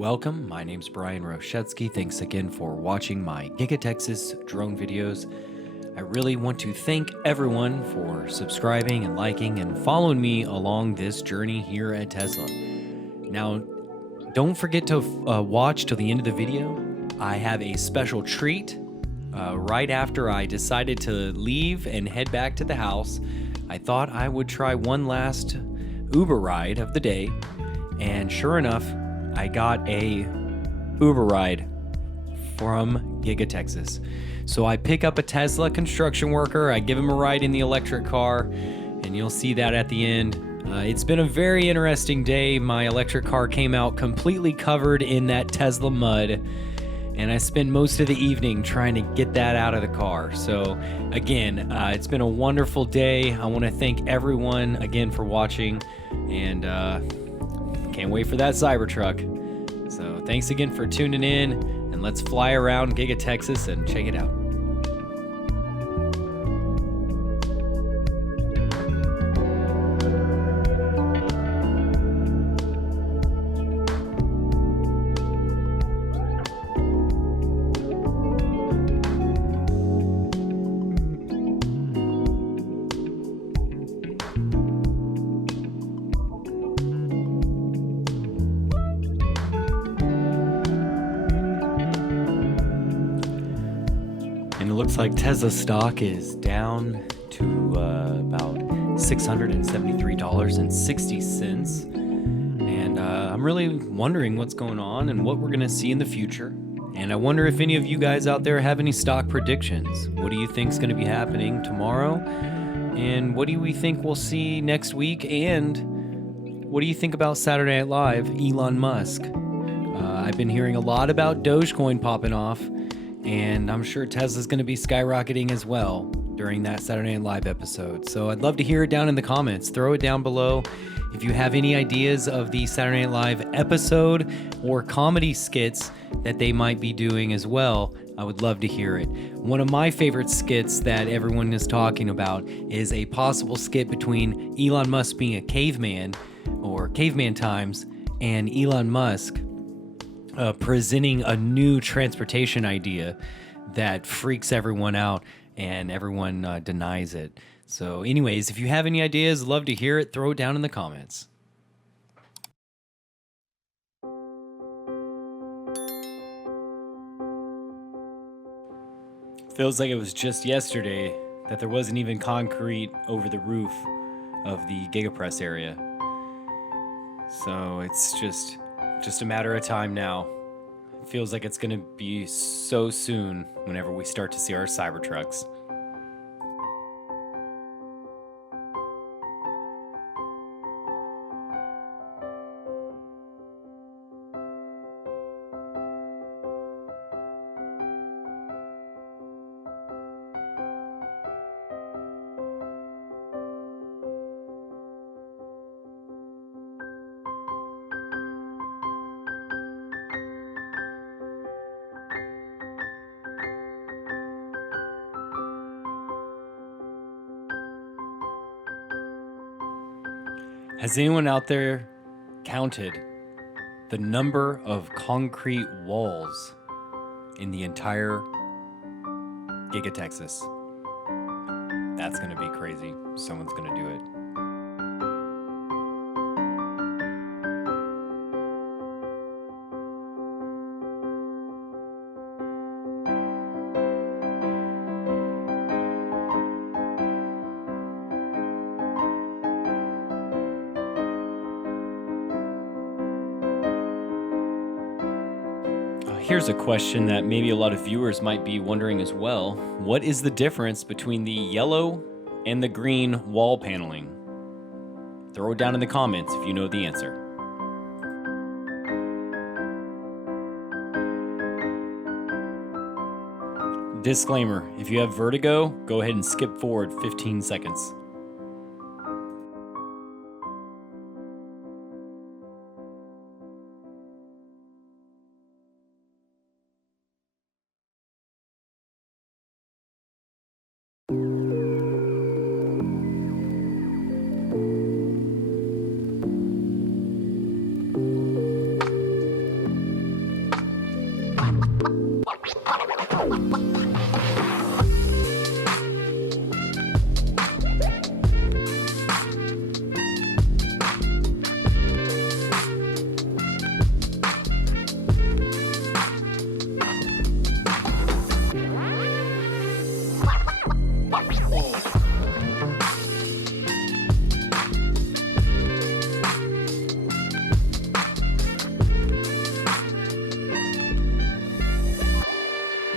welcome. My name's Bryan Roschetzky. Thanks again for watching my Giga Texas drone videos. I really want to thank everyone for subscribing and liking and following me along this journey here at Tesla. Now, don't forget to watch till the end of the video. I have a special treat. Right after I decided to leave and head back to the house, I thought I would try one last Uber ride of the day, and sure enough, I got a Uber ride from Giga Texas. So I pick up a Tesla construction worker, I give him a ride in the electric car, and you'll see that at the end. It's been a very interesting day. My electric car came out completely covered in that Tesla mud, and I spent most of the evening trying to get that out of the car. So again, it's been a wonderful day. I want to thank everyone again for watching, and can't wait for that Cybertruck. So thanks again for tuning in, and let's fly around Giga Texas and check it out. Looks like Tesla stock is down to about $673.60, and I'm really wondering what's going on and what we're gonna see in the future. And I wonder if any of you guys out there have any stock predictions. What do you think is going to be happening tomorrow, and what do we think we'll see next week? And what do you think about Saturday Night Live, Elon Musk? I've been hearing a lot about Dogecoin popping off, and I'm sure Tesla's going to be skyrocketing as well during that Saturday Night Live episode. So I'd love to hear it down in the comments. Throw it down below. If you have any ideas of the Saturday Night Live episode or comedy skits that they might be doing as well, I would love to hear it. One of my favorite skits that everyone is talking about is a possible skit between Elon Musk being a caveman, or caveman times, and Elon Musk presenting a new transportation idea that freaks everyone out and everyone denies it. So anyways, if you have any ideas, love to hear it. Throw it down in the comments. Feels like it was just yesterday that there wasn't even concrete over the roof of the Gigapress area. So it's just a matter of time now. It feels like it's going to be so soon whenever we start to see our Cybertrucks. Has anyone out there counted the number of concrete walls in the entire Giga Texas? That's going to be crazy. Someone's going to do it. Here's a question that maybe a lot of viewers might be wondering as well. What is the difference between the yellow and the green wall paneling? Throw it down in the comments if you know the answer. Disclaimer, if you have vertigo, go ahead and skip forward 15 seconds.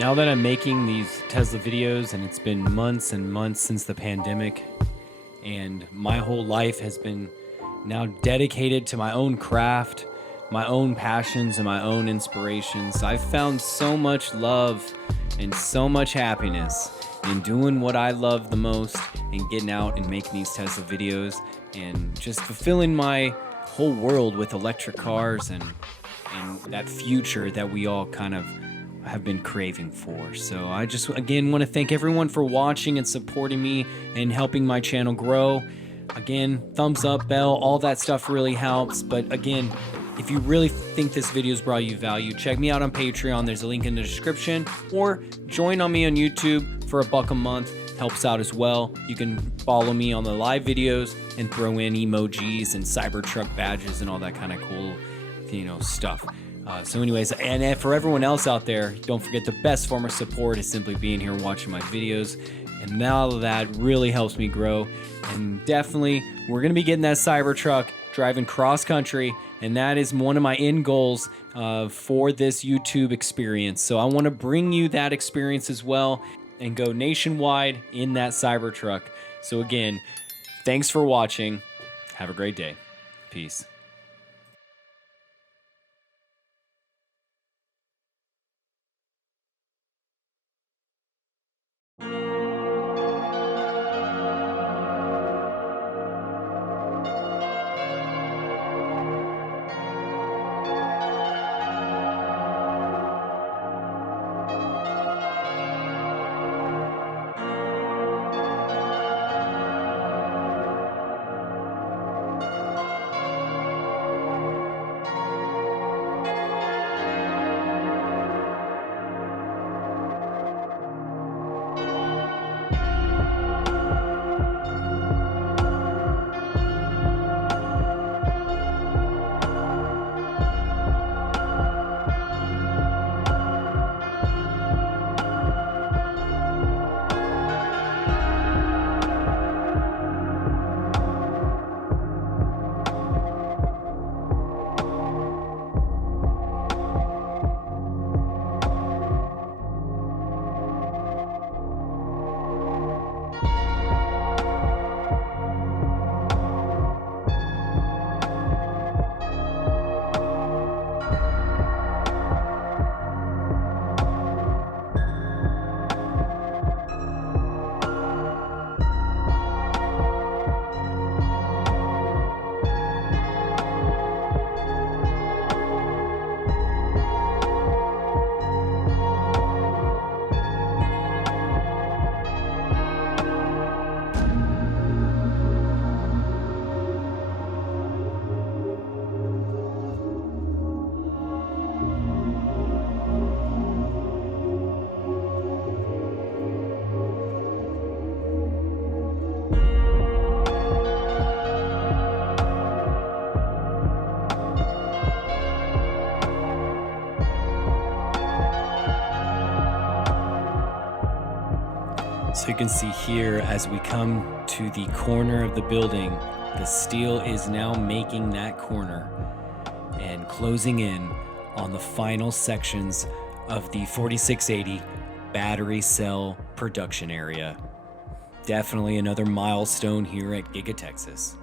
Now that I'm making these Tesla videos, and it's been months and months since the pandemic, and my whole life has been now dedicated to my own craft, my own passions, and my own inspirations, I've found so much love and so much happiness in doing what I love the most and getting out and making these Tesla videos and just fulfilling my whole world with electric cars and that future that we all kind of have been craving for. So I just again want to thank everyone for watching and supporting me and helping my channel grow. Again, thumbs up, bell, all that stuff really helps. But again, if you really think this video's brought you value, check me out on Patreon. There's a link in the description, or join on me on YouTube for $1 a month. Helps out as well. You can follow me on the live videos and throw in emojis and Cybertruck badges and all that kind of cool, stuff. So anyways, and for everyone else out there, don't forget the best form of support is simply being here and watching my videos. And now that really helps me grow. And definitely, we're going to be getting that Cybertruck driving cross country. And that is one of my end goals for this YouTube experience. So I want to bring you that experience as well and go nationwide in that Cybertruck. So again, thanks for watching. Have a great day. Peace. So you can see here as we come to the corner of the building, the steel is now making that corner and closing in on the final sections of the 4680 battery cell production area. Definitely another milestone here at Giga, Texas.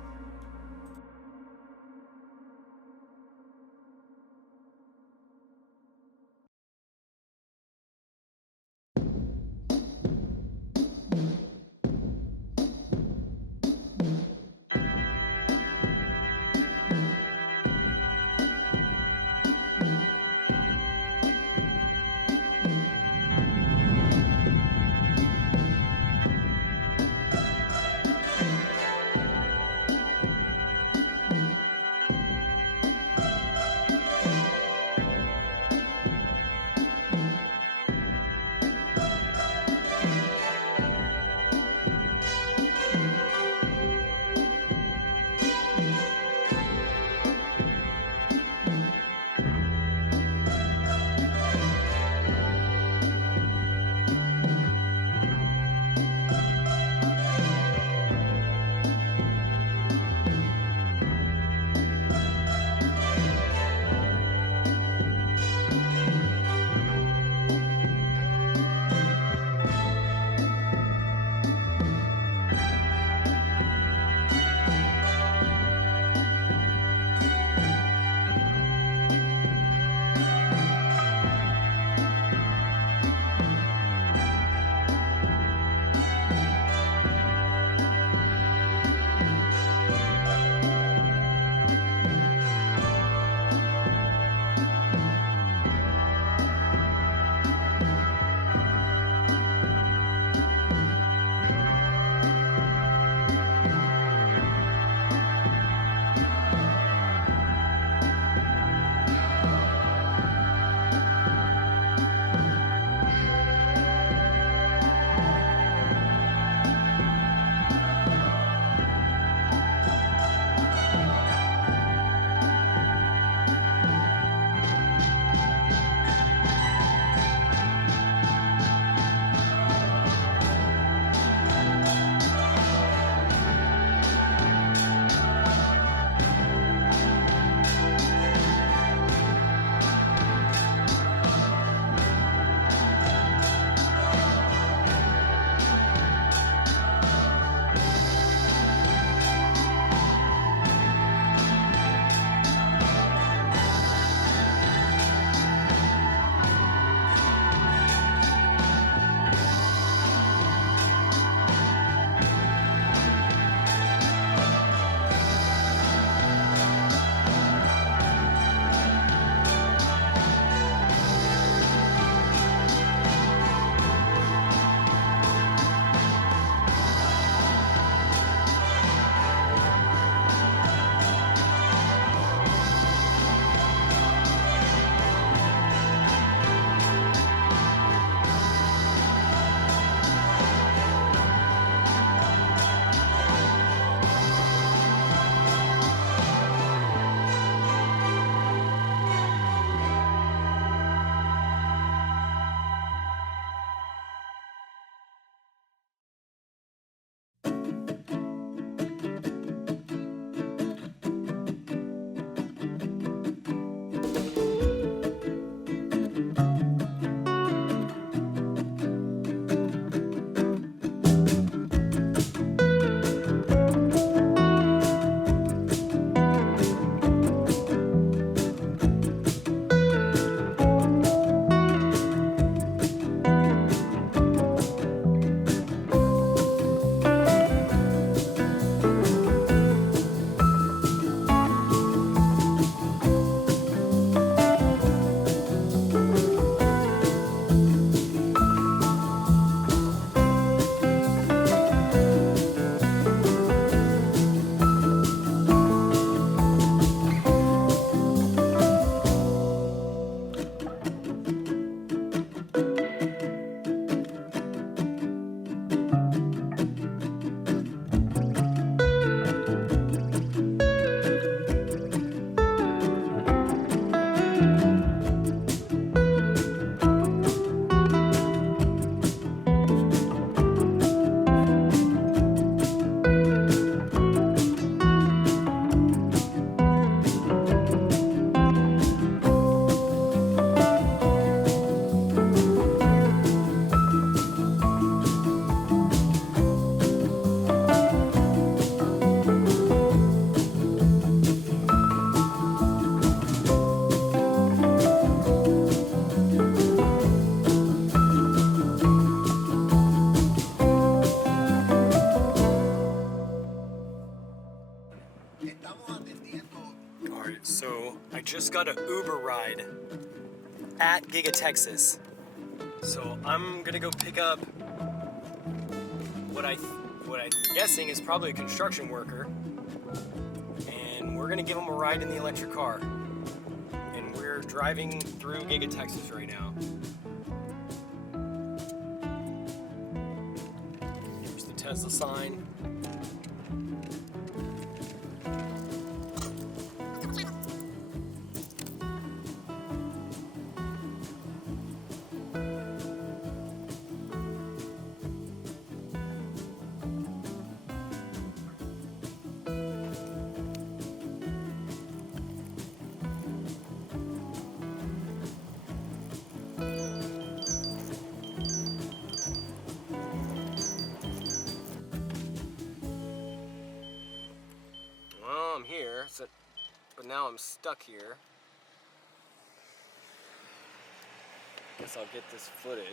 Alright, so I just got an Uber ride at Giga, Texas. So I'm gonna go pick up what I'm guessing is probably a construction worker, and we're gonna give him a ride in the electric car. And we're driving through Giga, Texas right now. Here's the Tesla sign. I'm here, but now I'm stuck here. Guess I'll get this footage.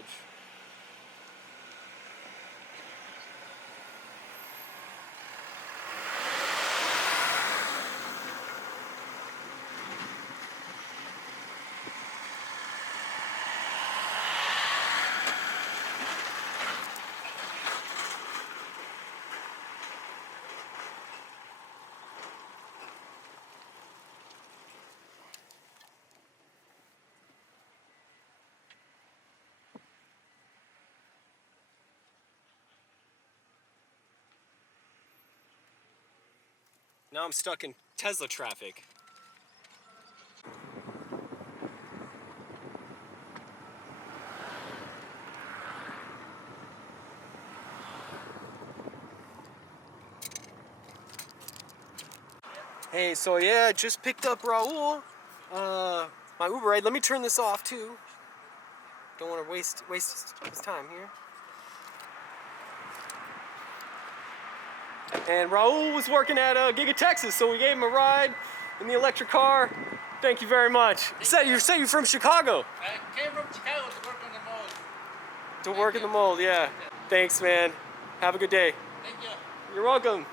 Now I'm stuck in Tesla traffic. Hey, so yeah, just picked up Raul. My Uber ride. Let me turn this off too. Don't want to waste his time here. And Raul was working at Giga, Texas, so we gave him a ride in the electric car. Thank you very much. You say you're from Chicago? I came from Chicago to work on the mold. To work in the mold, yeah. Thanks, man. Have a good day. Thank you. You're welcome.